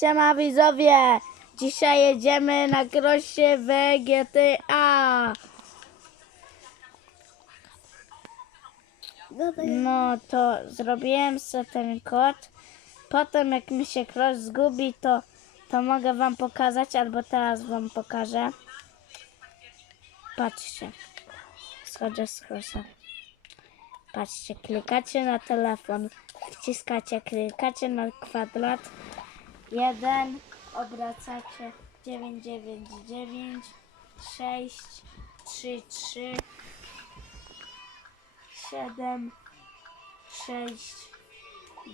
Siema widzowie! Dzisiaj jedziemy na krosie w GTA. No to zrobiłem sobie ten kod. Potem jak mi się cross zgubi, to, to mogę wam pokazać, albo teraz wam pokażę. Patrzcie. Schodzę z crossa. Patrzcie, klikacie na telefon, wciskacie, klikacie na kwadrat, jeden, obracacie 999, 6, 3, 3, 7, 6,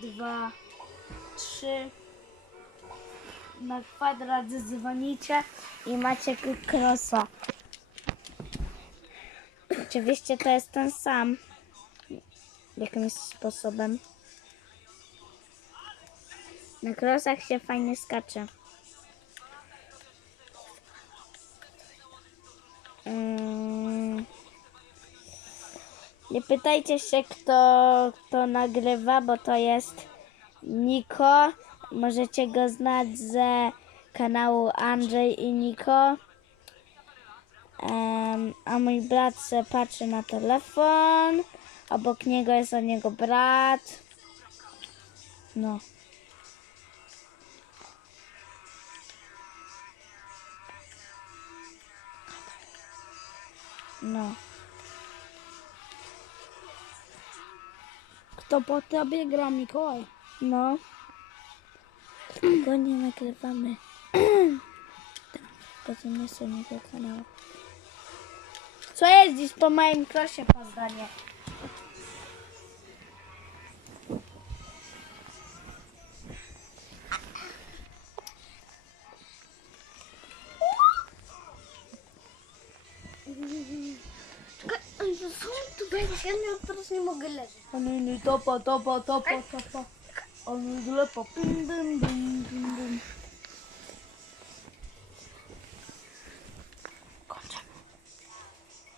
2, 3. Na kwadrat dzwonicie i macie krosa. Oczywiście to jest ten sam jakimś sposobem. Na krosach się fajnie skacze. Mm. Nie pytajcie się, kto, kto nagrywa, bo to jest Niko. Możecie go znać ze kanału Andrzej i Niko. Em, a mój brat se patrzy na telefon. Obok niego jest od niego brat. No. No. Kto po tobie gra, Mikołaj? No. Go nie nagrywamy. To to nie są jego kanał. Co jest dziś po moim krosie pozdanie? Co tu będzie? Ja nie, teraz nie mogę leżeć. Oni topa, topa, topa, topa. Oni lepo. Bum, bum, bum, bum, bum.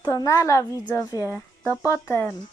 To nara widzowie. To potem.